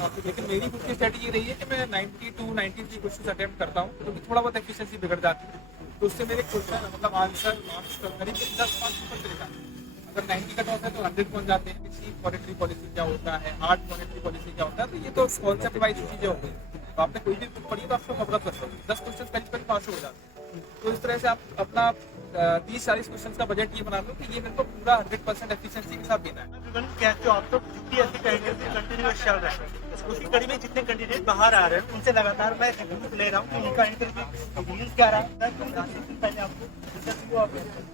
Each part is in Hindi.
लेकिन मेरी खुद की स्ट्रेटजी रही है कि मैं 92 93 क्वेश्चन अटेम्प्ट करता हूँ, क्योंकि थोड़ा बहुत एफिशिएंसी बिगड़ जाती है, तो उससे मेरे क्वेश्चन मतलब आंसर मार्क्स करीब 10 मार्क्स ऊपर चले जाते हैं। अगर 90 कट ऑफ है तो 100 पहुंच जाते हैं। किसी मॉनेटरी पॉलिसी क्या होता है, हार्ड मॉनेटरी पॉलिसी क्या होता है, तो ये तो कॉन्सेप्ट वाइज चीजें हो गई। तो आपने कोई भी बुक पढ़ी तो आपको अवगत कर सकते 10 क्वेश्चन करीब करीब पास हो जाते हैं। तो इस तरह से आप अपना 30-40 क्वेश्चन का बजट ये बना लो कि ये मेरे को पूरा 100% एफिशिएंसी के साथ देना है। कहते हो आप तो यूपीएससी का इंटरव्यू कंटिन्यूअस चल रहा है, उसकी कड़ी में जितने कैंडिडेट बाहर आ रहे हैं उनसे लगातार मैं रिव्यू ले रहा हूँ कि उनका इंटरव्यू क्या रहा है। पहले आपको इंटरव्यू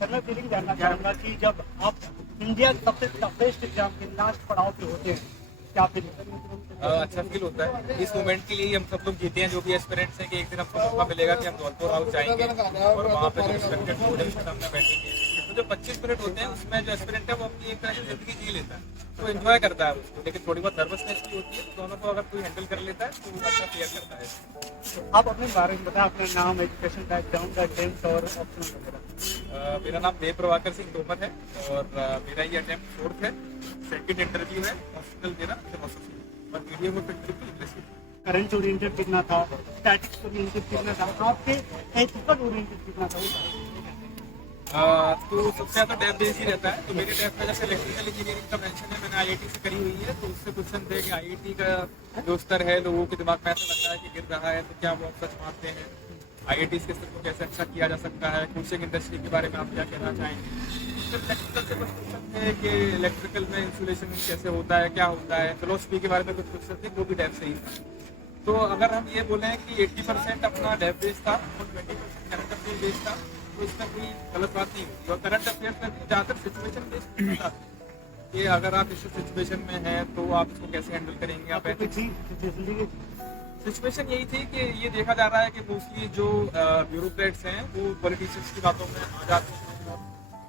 करना फीलिंग जानना चाहूँगा कि जब आप इंडिया के सबसे टफेस्ट एग्जाम के लास्ट पड़ाव पे होते हैं, क्या फीलिंग? अच्छा फील होता है। इस मोमेंट के लिए हम सब लोग जीते हैं, जो भी एस्पिरेंट्स हैं, कि एक दिन हमको मौका मिलेगा कि हम धौलपुर हाउस जाएंगे और वहाँ पे जो रिस्पेक्टेड स्टूडेंट्स के सामने बैठेंगे। तो जो 25 मिनट होते हैं उसमें जो एस्पिरेंट है वो अपनी एक तरह से जिंदगी जी लेता है, तो एंजॉय करता है उसको। लेकिन थोड़ी बहुत नर्वसनेस भी होती है, तो दोनों को अगर कोई हैंडल कर लेता है तो वो अच्छा क्लियर करता है। आप अपने बारे में बताएं, अपना नाम, एजुकेशन बैकग्राउंड, अटेम्प्ट और ऑप्शन वगैरह। मेरा नाम देव प्रभाकर सिंह तोमर है और मेरा ये अटेम्प्ट 4th है। सेकंड इंटरव्यू है हॉस्पिटल मेरा फिलोसफी और medium of interview English. Current oriented कितना था, स्टैटिक्स ओरिएंटेड कितना था, आपके एथिकल ओरिएंटेड कितना था? तो सबसे ज़्यादा डेफ बेस ही रहता है। तो मेरे डेफ में जैसे इलेक्ट्रिकल इंजीनियरिंग का मेंशन है, मैंने आईआईटी से करी हुई है, तो उससे क्वेश्चन थे कि आईआईटी का जो स्तर है लोगों के दिमाग में ऐसा लगता है कि गिर रहा है, तो क्या वो सच मानते हैं? आईआईटी के स्तर को कैसे अच्छा किया जा सकता है? कोचिंग इंडस्ट्री के बारे में आप क्या कहना चाहेंगे? फिर इलेक्ट्रिकल से कुछ क्वेश्चन थे कि इलेक्ट्रिकल में इंसुलेशन कैसे होता है, क्या होता है? फिलोसफी के बारे में कुछ क्वेश्चन थे, वो भी डेफ से ही था। तो अगर हम ये बोलें कि 80% अपना डेफ बेस था और 20% करंट अफेयर बेस था, तो इसमें कोई गलत बात नहीं होती। और करंट अफेयर्स में भी ज़्यादातर सिचुएशन बेस्ड था कि अगर आप इस सिचुएशन में हैं तो आप इसको कैसे हैंडल करेंगे। आप सिचुएशन यही थी कि ये देखा जा रहा है कि मोस्टली जो ब्यूरोक्रेट्स हैं वो पॉलिटिशियंस की बातों में आ जाते हैं।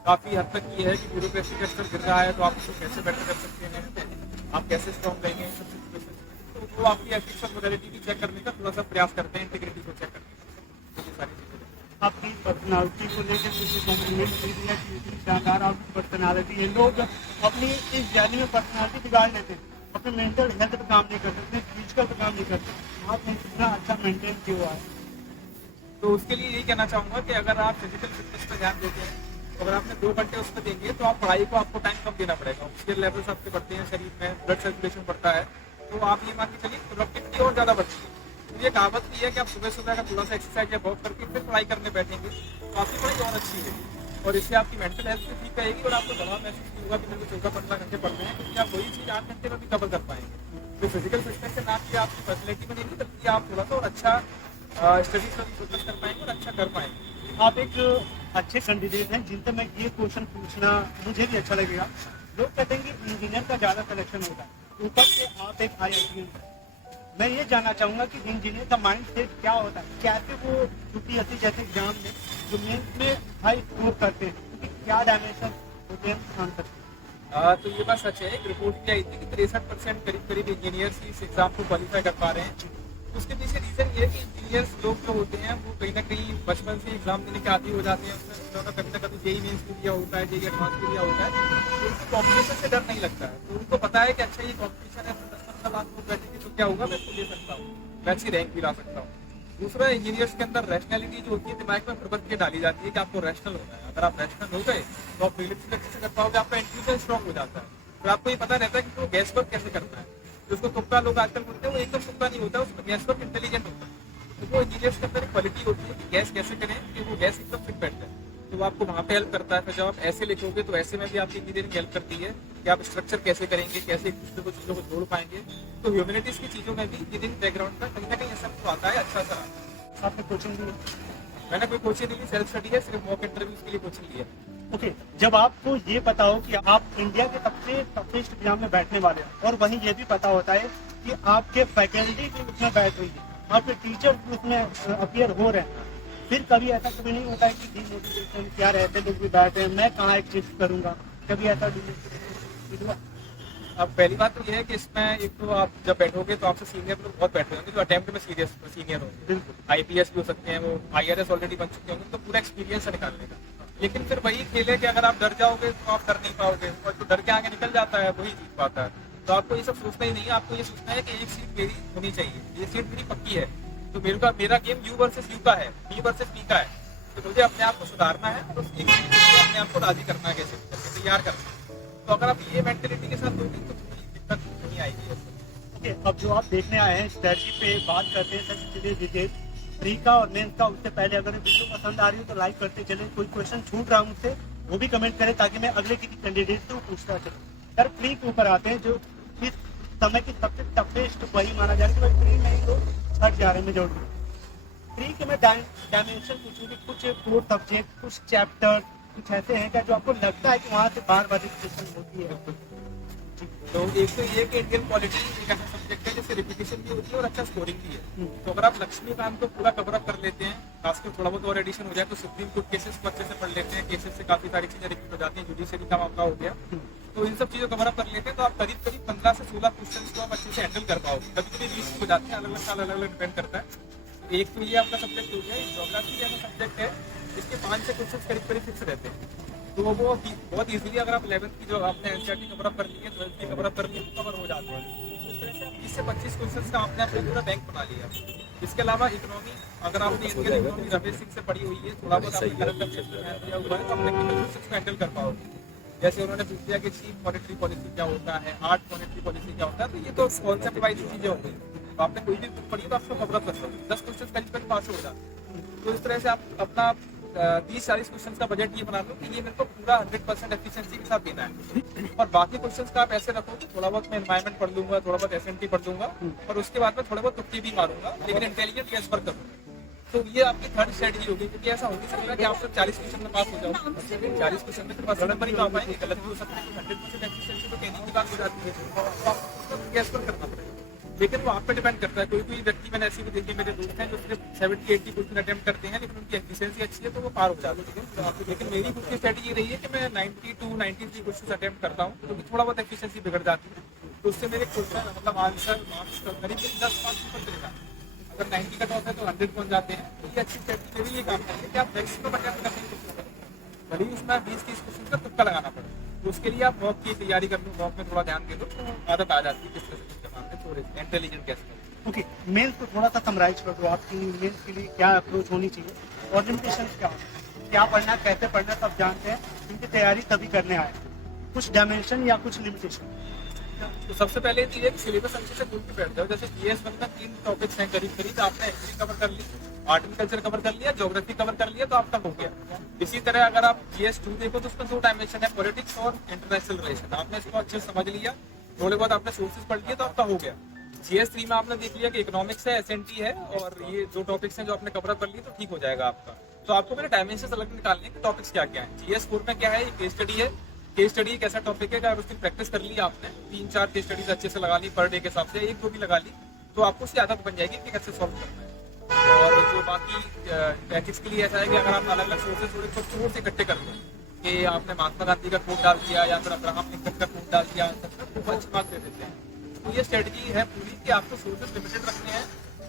काफ़ी हद तक ये है कि ब्यूरोक्रेसी का स्तर गिर रहा है, तो आप उसको कैसे बेटर कर सकते हैं, आप कैसे स्ट्रॉन्ग रहेंगे इन सब सिचुएशन। तो वो आपकी एथिक्स और मोरालिटी भी चेक करने का थोड़ा सा प्रयास करते हैं, इंटीग्रिटी को चेक करने का। तो ये सारी चीज़ें आपकी पर्सनालिटी को लेकर किसी कॉम्प्लीमेंट दे दिया कि इतनी शानदार आपकी पर्सनालिटी है। लोग अपनी इस जर्नी में पर्सनालिटी बिगाड़ लेते हैं, अपने मेंटल हेल्थ पे काम नहीं कर सकते, फिजिकल पे काम नहीं करते। आपने इतना अच्छा मेंटेन किया हुआ है। तो उसके लिए यही कहना चाहूँगा कि अगर आप फिजिकल फिटनेस पर ध्यान देते हैं, तो अगर आपने 2 घंटे उस पर देंगे तो आप पढ़ाई को आपको टाइम कम देना पड़ेगा। ऑक्सीजन लेवल्स आपके बढ़ते हैं शरीर में, ब्लड सर्कुलेशन बढ़ता है, तो आप ये मान के चलिए प्रोडक्टिविटी और ज़्यादा बढ़ती है। तो ये कहावत भी है कि आप सुबह सुबह अगर थोड़ा सा एक्सरसाइज या वॉक करके फिर पढ़ाई करने बैठेंगे तो आपकी पढ़ाई और अच्छी है और इससे आपकी मेंटल हेल्थ भी ठीक रहेगी और आपको दबाव महसूस नहीं होगा कि मेरे को 14-15 घंटे पढ़ रहे हैं, क्योंकि आप वही चीज़ 8 घंटे में भी कवर कर पाएंगे। तो फिजिकल फिटनेस से ना कि आपकी पर्सनैलिटी बनेगी, तब आप थोड़ा सा और अच्छा स्टडीज पर भी फोकस कर पाएंगे और अच्छा कर पाएंगे। आप एक अच्छे कैंडिडेट हैं जिनसे मैं ये क्वेश्चन पूछना मुझे भी अच्छा लगेगा। लोग कहते हैं कि इंजीनियर का ज़्यादा सिलेक्शन होता है, ऊपर से आप एक IITian हैं। मैं ये जानना चाहूँगा कि इंजीनियर का माइंड सेट क्या होता है, कैसे वो यूपीएससी जैसे एग्जाम में जो मेंस में हाई स्कोर करते हैं, क्योंकि क्या डायमेंशन होते हैं आंसर के। तो ये बात सच है। एक रिपोर्ट भी आई थी कि 63% करीब इंजीनियर्स इस एग्जाम को क्वालिफाई कर पा रहे हैं। उसके पीछे रीजन ये है कि इंजीनियर्स लोग जो होते हैं वो कहीं ना कहीं बचपन से एग्जाम देने के आदी हो जाते हैं। उन्होंने कभी ना कभी जेईई मेंस भी दिया होता है, जेईई एडवांस भी दिया होता है, तो उनको कॉम्पिटिशन से डर नहीं लगता है। तो उनको पता है कि अच्छा ये कॉम्पिटिशन है, 10-15 लाख लोग बैठेंगे तो क्या होगा, मैं इसको ले सकता हूँ, मैं अच्छी रैंक भी ला सकता हूँ। दूसरा, इंजीनियर्स के अंदर रैशनैलिटी जो होती है दिमाग में भर भर के डाली जाती है कि आपको रैशनल होना है। अगर आप रैशनल हो गए तो आप प्रीलिम्स अच्छे से कर पाओगे, आपका इंट्यूशन स्ट्रॉन्ग हो जाता है। फिर आपको ये पता रहता है कि वो गैस वर्क कैसे करना है। उसको तुक्का लोग आजकल बोलते हैं, वो एकदम तुक्का नहीं होता, उसमें गैस वर्क इंटेलिजेंट होता है। तो वो इंजीनियर्स के अंदर एक क्वालिटी होती है कि गैस कैसे करें कि वो गैस एकदम फिट बैठ जाए, तो वो आपको वहाँ पे हेल्प करता है। फिर जब आप ऐसे लिखोगे तो ऐसे में भी आपकी इंजीनियरिंग हेल्प करती है कि आप स्ट्रक्चर कैसे करेंगे, कैसे एक दूसरे को चीज़ों को जोड़ पाएंगे। तो ह्यूमैनिटीज की चीज़ों में भी इंजीनियरिंग बैकग्राउंड का कहीं ना कहीं ऐसा तो आता है, अच्छा सा। आपने कोचिंग दी? मैंने कोई कोचिंग नहीं ली, सेल्फ स्टडी है, सिर्फ मॉक इंटरव्यूज के लिए कोचिंग लिया। ओके, जब आपको ये पता हो कि आप इंडिया के सबसे टफेस्ट एग्जाम में बैठने वाले हैं और वहीं ये भी पता होता है कि आपके फैकल्टी भी उसमें बैठ रही है, आपके टीचर भी उसमें अपियर हो रहे हैं, फिर कभी ऐसा कभी नहीं होता है कि डिमोटिवेशन, क्या रहते लोग भी बैठे हैं, मैं कहाँ एक चीज करूंगा, कभी ऐसा डिमोटिवेशन? अब पहली बात तो ये है कि इसमें एक तो आप जब बैठोगे तो आपसे सीनियर लोग बहुत बैठे होंगे जो अटेम्प्ट में सीनियर होंगे। बिल्कुल। IPS भी हो सकते हैं, वो IRS ऑलरेडी बन चुके होंगे, तो पूरा एक्सपीरियंस है निकालने का। लेकिन फिर वही खेल है कि अगर आप डर जाओगे तो आप कर नहीं पाओगे, और जो डर के आगे निकल जाता है वही जीत पाता है। तो आपको ये सब सोचना ही नहीं है, आपको ये सोचना है कि एक सीट मेरी होनी चाहिए, ये सीट मेरी पक्की है। तो मेरा गेम यू वर्सेस यू का है, बी वर्सेस बी का है। तो मुझे अपने आप को सुधारना है और उस एक सीट के लिए अपने आप को राजी करना है, कैसे तैयार करना है। तो अगर आप ये मेंटेलिटी के साथ दोगे तो कोई दिक्कत नहीं आएगी। ओके, अब जो आप देखने आए हैं स्ट्रेटजी पे बात करते हैं, सर चलिए डिटेल प्री का और मेंस का। उससे पहले अगर वीडियो पसंद आ रही हो तो लाइक करते चले, कोई क्वेश्चन छूट रहा है मुझसे वो भी कमेंट करें ताकि मैं अगले किसी कैंडिडेट से वो पूछता चलूँ। सर प्री के ऊपर आते हैं, जो इस समय की सबसे टफेस्ट वही माना जा रहा है कि प्री में ही लोग छट जा रहे हैं मेजोरिटी। प्री के मैं डायमेंशन पूछूंगी, कुछ कोर सब्जेक्ट, कुछ चैप्टर, कुछ ऐसे हैं क्या जो आपको लगता है कि वहाँ से बार बार रिपीटेशन होती है? तो एक तो ये कि इंडियन पॉलिटी एक ऐसा सब्जेक्ट है जिससे रिपीटेशन भी होती है और अच्छा स्कोरिंग भी है। तो अगर आप लक्ष्मीकांत को पूरा कवर अप कर लेते हैं, खासकर थोड़ा बहुत और एडिशन हो जाए तो सुप्रीम कोर्ट केसेस को अच्छे से पढ़ लेते हैं, केसेस से काफी सारी चीजें रिपीट हो जाती हैं, जुडिशरी का मामला हो गया, तो इन सब चीजों को कवर अप कर लेते हैं तो आप करीब करीब 15 से 16 क्वेश्चन को आप अच्छे से हैंडल कर पाओगे। कभी कभी 20 हो जाते हैं, अलग अलग साल अलग अलग डिपेंड करता है। एक तो ये आपका सब्जेक्ट हो गया, ज्योग्राफी ऐसा सब्जेक्ट है जिसके 5 से क्वेश्चन करीब करीब फिक्स रहते हैं। तो वो बहुत इजीली अगर आप 11th की जो आपने एनसीईआरटी कवर अप कर ली है, 12th की कवर अप कर ली है, तो कवर हो जाते हैं। तो इस तरह से 20 से 25 क्वेश्चंस का आपने अपना पूरा बैंक बना लिया। इसके अलावा इकोनॉमी, अगर आपने इंडियन इकोनॉमी रमेश सिंह से पढ़ी हुई है, थोड़ा बहुत आपने करंट अफेयर्स में ध्यान दिया हुआ है, तो आप टेक्निकल क्वेश्चंस को हैंडल कर पाओगे। जैसे उन्होंने पूछ दिया कि चीफ मॉनेटरी पॉलिसी क्या होता है, हार्ड मॉनेटरी पॉलिसी क्या होता है, तो ये तो कॉन्सेप्ट वाइज चीजें हो गई। तो आपने कोई भी बुक पढ़ी तो आपको कवर अप कर सकते हो, 10 क्वेश्चन करीब करीब पास हो जाते हैं। तो इस तरह से आप अपना 30-40 क्वेश्चन का बजट ये बना लो कि ये मेरे को पूरा 100% एफिशिएंसी के साथ देना है। और बाकी क्वेश्चंस का आप ऐसे रखो कि थोड़ा बहुत मैं एनवायरनमेंट पढ़ लूंगा, थोड़ा बहुत एसएनटी पढ़ लूंगा और उसके बाद में थोड़ा बहुत तुक्के भी मारूंगा, लेकिन इंटेलिजेंट गैस पर करूंगा। तो ये आपकी थर्ड स्ट्रेटजी होगी, क्योंकि ऐसा हो नहीं सकता कि आप सिर्फ 40 क्वेश्चन में पास हो जाओ। 40 क्वेश्चन में सिर्फ 80 नंबर ही आ पाएंगे, गलत भी हो सकता है। 100% एफिशिएंसी तो कहने की बात हो जाती है, तो आपको गैस पर करना पड़ेगा। लेकिन वो आप पे डिपेंड करता है। कोई कोई व्यक्ति मैंने ऐसे भी देखे, मेरे दोस्त हैं जो सिर्फ 70-80 क्वेश्चन अटेम्प्ट करते हैं, लेकिन उनकी एफिशिएंसी अच्छी है तो वो पार हो जाते हैं। लेकिन मेरी खुद की स्ट्रेटजी ये रही है कि मैं 92-93 क्वेश्चन अटेम्प्ट करता हूँ, क्योंकि थोड़ा बहुत एफिशिएंसी बिगड़ जाती है। तो उससे मेरे क्वेश्चन मतलब आंसर मार्क्स करीब 10 मार्क्स ऊपर चले जाते हैं। अगर 90 कट ऑफ है तो 100 पहुंच जाते हैं। तो ये अच्छी स्ट्रेटजी मेरी ये काम करती है कि आप मैक्सिमम अटेम्प्ट करने की कोशिश करें, भले ही उसमें 20-30 क्वेश्चन का तुक्का लगाना पड़े। तो उसके लिए आप मॉक की तैयारी कर लो, मॉक में थोड़ा ध्यान दे लो, तो आदत आ जाती है किस तरह से मानते थोड़े इंटेलिजेंट कैसे। ओके, मेंस को थोड़ा सा समराइज कर दो, आपकी मेंस के लिए क्या अप्रोच होनी चाहिए और लिमिटेशंस क्या होना, क्या पढ़ना, कैसे पढ़ना, सब जानते हैं, इनकी तैयारी तभी करने आए। कुछ डायमेंशन या कुछ लिमिटेशन? तो सबसे पहले तो ये सिलेबस अच्छे से भूल के बैठ जाओ। जैसे जीएस1 में 3 टॉपिक्स हैं करीब करीब, आपने एग्री कवर कर ली, आर्ट एंड कल्चर कवर कर लिया, ज्योग्राफी कवर कर लिया, तो आपका हो गया। इसी तरह अगर आप जीएस2 देखो तो उसमें 2 डायमेंशन है, पॉलिटिक्स और इंटरनेशनल रिलेशन। आपने इसको अच्छे से समझ लिया, थोड़े बहुत आपने सोर्सेज पढ़ लिए, तो आपका हो गया। जीएस3 में आपने देख लिया कि इकोनॉमिक्स है, एसएनटी है, और ये 2 टॉपिक्स हैं जो आपने कवर कर लिए, तो ठीक हो जाएगा आपका। तो आपको मेरे डायमेंशन अलग निकालने के टॉपिक्स क्या क्या है। जीएस4 में क्या है, केस स्टडी है। केस स्टडी एक ऐसा टॉपिक है कि अगर उसकी प्रैक्टिस कर ली आपने, 3-4 केस स्टडीज अच्छे से लगा ली पर डे के हिसाब से, 1-2 भी लगा ली, तो आपको उसकी आदत बन जाएगी कि कैसे सॉल्व करना है। और जो बाकी एथिक्स के लिए ऐसा है कि अगर आप अलग अलग सोर्सेज थोड़े कुछ सोर्स इकट्ठे कर लो, कि आपने महात्मा गांधी का कोट डाल दिया या फिर अब्राहम लिंकन का कोट डाल दिया, तो अच्छी बात दे देते हैं। तो ये स्ट्रेटजी है पूरी कि आपको सोर्सेज लिमिटेड रखने हैं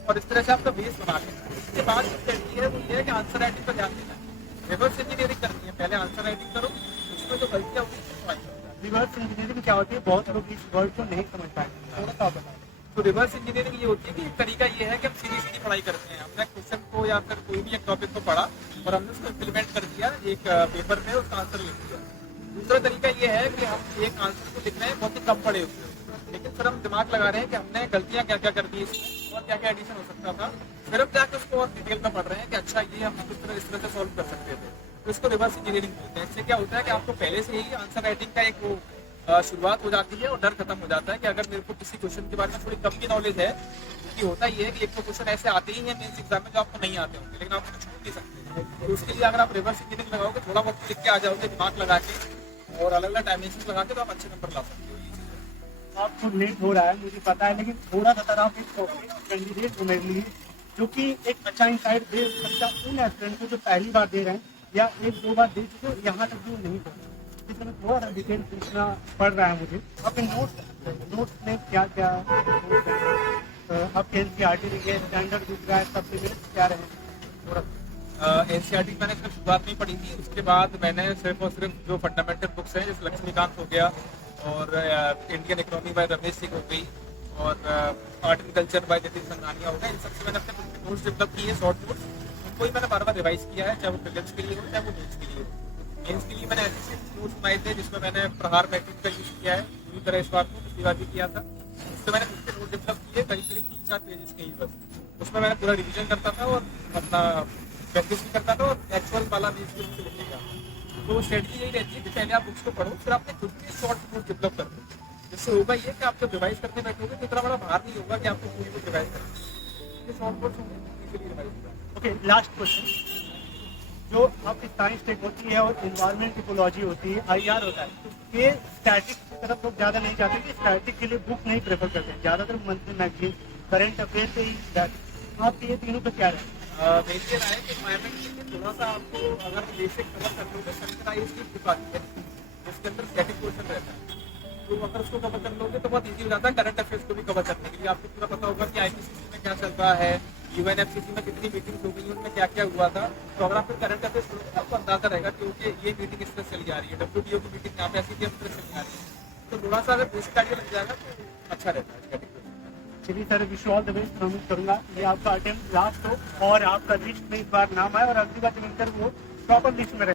और इस तरह से आपका बेस बना लेना है। इसके बाद जो स्ट्रेटजी है वो ये है कि आंसर राइटिंग पर ध्यान देना है। रिवर्स इंजीनियरिंग करनी है, पहले आंसर राइटिंग करो, उसमें जो गलतियाँ होती है। रिवर्स इंजीनियरिंग क्या होती है? बहुत लोग इस वर्ड को नहीं समझ पाए, थोड़ा सा बताएं। तो रिवर्स इंजीनियरिंग ये होती है कि एक तरीका ये है कि हम सीधी सीधी पढ़ाई करते हैं। हमने क्वेश्चन को या फिर कोई भी एक टॉपिक को पढ़ा और हमने उसको इम्प्लीमेंट कर दिया एक पेपर में, उसका आंसर लिख दिया। दूसरा तरीका ये है कि हम एक आंसर को लिख रहे हैं, बहुत ही कम पढ़े उसमें, लेकिन फिर हम दिमाग लगा रहे हैं कि हमने गलतियाँ क्या क्या कर दी इसमें और क्या क्या एडिशन हो सकता था। फिर हम जाकर उसको और डिटेल में पढ़ रहे हैं कि अच्छा ये हम इस तरह से सॉल्व कर सकते थे। तो इसको रिवर्स इंजीनियरिंग बोलते हैं। इससे क्या होता है कि आपको पहले से ही आंसर राइटिंग का एक वो शुरुआत हो जाती है और डर खत्म हो जाता है कि अगर मेरे को किसी क्वेश्चन के बारे में थोड़ी कम की नॉलेज है, क्योंकि होता ये है कि एक तो क्वेश्चन ऐसे आते ही हैं मेंस एग्जाम में जो आपको नहीं आते होंगे, लेकिन आप उनको छूट नहीं सकते। तो उसके लिए अगर आप रिवर्स इंजीनियरिंग लगाओगे, थोड़ा बहुत लिख के आ जाओगे दिमाग लगा के और अलग अलग डायमेंशन लगा के, तो आप अच्छे नंबर ला सकते हो। आपको लेट हो रहा है मुझे पता है, लेकिन थोड़ा सा तरह आप एक कैंडिडेट को मेरे लिए जो कि एक अच्छा इंसाइट दे सकता उन एस्पिरेंट को जो पहली बार दे रहे हैं या 1-2 बार दे चुके, यहाँ तक जो नहीं पढ़े, इसमें थोड़ा सा डिटेल पूछना पड़ रहा है मुझे। आपके नोट्स में क्या क्या आपके एनसीईआरटी के स्टैंडर्ड बुक का सप्लीमेंट्स क्या रहे? थोड़ा एनसीईआरटी मैंने सिर्फ शुरुआत में पढ़ी थी, उसके बाद मैंने सिर्फ और सिर्फ जो फंडामेंटल बुक्स हैं जैसे लक्ष्मीकांत हो गया, और Indian economy by Ramesh Singh हो गई, और art and culture by Jatin Sanghania होगा। इन सबसे मैंने अपने कुछ नोट्स डेवलप किए, शॉर्ट नोट्स, उनको ही मैंने बार बार रिवाइज किया है, चाहे वो प्रीलिम्स के लिए हो चाहे वो मेंस के लिए हो। मेंस के लिए मैंने ऐसे नोट्स बनाए थे जिसमें मैंने प्रहार मैट्रिक का यूज किया है पूरी तरह, इस बार को पिछली बार भी किया था। उससे मैंने खुद के नोट डेवलप किए, करीब 3-4 पेजेस के ही बस। उसमें मैंने पूरा रिविजन करता था और अपना प्रैक्टिस भी करता था और एक्चुअल वाला भी इसके उससे लिखेगा। तो स्ट्रेटजी यही रहती है कि पहले आप बुक्स को पढ़ो, फिर आपने खुद के शॉर्ट नोट डेवलप कर दो। जिससे होगा ये कि आप जब रिवाइज करने बैठोगे तो इतना बड़ा भार नहीं होगा कि आपको पूरी बुक रिवाइज करनी है। शॉर्ट नोट्स होंगे इजीली रिवाइज होगा। ओके, लास्ट क्वेश्चन, जो आपकी साइंस टेक होती है और इन्वायरमेंट इकोलॉजी होती है, IR होता है, ये स्टैटिक की तरफ लोग ज़्यादा नहीं चाहते कि स्टैटिक के लिए बुक नहीं प्रेफर करते हैं, ज़्यादातर मंथली मैगजीन, करंट अफेयर से ही स्टैटिक। आपके ये तीनों का क्या है? मेरी ये राय है कि एनवायरमेंट के लिए थोड़ा सा आपको अगर बेसिक कवर कर लोगे, सेंट्रलाइज की बुक आती है जिसके अंदर स्टैटिक क्वेश्चन रहता है, तो अगर उसको कवर कर लोगे तो बहुत ईजी हो जाता है। करंट अफेयर्स को भी कवर करने के लिए आपको पूरा पता होगा कि IPCC में क्या चल रहा है, UNFCCC में कितनी मीटिंग्स हो गई, उनमें क्या क्या हुआ था। तो अगर आप फिर करंट अफेयर्स करोगे तो आपको अंदाजा रहेगा कि ओके ये मीटिंग इस तरह चली आ रही है, WTO की मीटिंग यहाँ पे ऐसी थी, इस तरह चली आ रही है। तो थोड़ा सा अगर बेसिक आइडिया लग जाएगा तो अच्छा रहता है स्टैटिक क्वेश्चन। चलिए sir, wish all the best. मैं उम्मीद करूंगा ये आपका अटेम्प्ट लास्ट हो और आपका लिस्ट में इस बार नाम आए और अगली बार जब इंटरव्यू हो प्रॉपर लिस्ट में रहे।